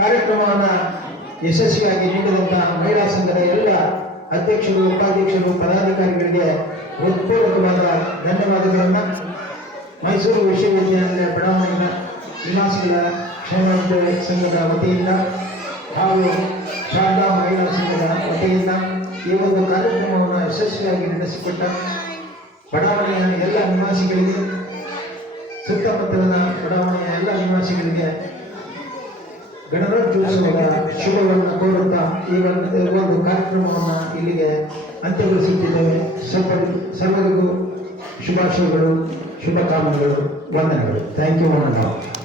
ಕಾರ್ಯಕ್ರಮವನ್ನು ಯಶಸ್ವಿಯಾಗಿ ನೀಡಿದಂಥ ಮಹಿಳಾ ಸಂಘದ ಎಲ್ಲ ಅಧ್ಯಕ್ಷರು, ಉಪಾಧ್ಯಕ್ಷರು, ಪದಾಧಿಕಾರಿಗಳಿಗೆ ಹೃತ್ಪೂರ್ವಕವಾದ ಧನ್ಯವಾದಗಳನ್ನು ಮೈಸೂರು ವಿಶ್ವವಿದ್ಯಾಲಯ ಬಡಾವಣೆಯ ನಿವಾಸಿಗಳ ಕ್ಷೇಮಾಭಿವೃದ್ಧಿ ಸಂಘದ ವತಿಯಿಂದ ಹಾಗೂ ಶಾರದಾ ಮಹಿಳಾ ಸಂಘದ ವತಿಯಿಂದ ಈ ಒಂದು ಕಾರ್ಯಕ್ರಮವನ್ನು ಯಶಸ್ವಿಯಾಗಿ ನಡೆಸಿಕೊಟ್ಟ ಬಡಾವಣೆಯ ಎಲ್ಲ ನಿವಾಸಿಗಳಿಗೆ, ಸುತ್ತಮುತ್ತಲಿನ ಬಡಾವಣೆಯ ಎಲ್ಲ ನಿವಾಸಿಗಳಿಗೆ ಗಣರಾಜ್ಯೋತ್ಸವದ ಶುಭವನ್ನು ಕೋರುತ್ತಾ ಈ ಒಂದು ಕಾರ್ಯಕ್ರಮವನ್ನು ಇಲ್ಲಿಗೆ ಅಂತ್ಯಗೊಳಿಸುತ್ತಿದ್ದೇವೆ. ಸರ್ವರಿಗೂ ಶುಭಾಶಯಗಳು, ಶುಭಕಾಮನೆಗಳು, ವಂದನೆಗಳು. Thank you.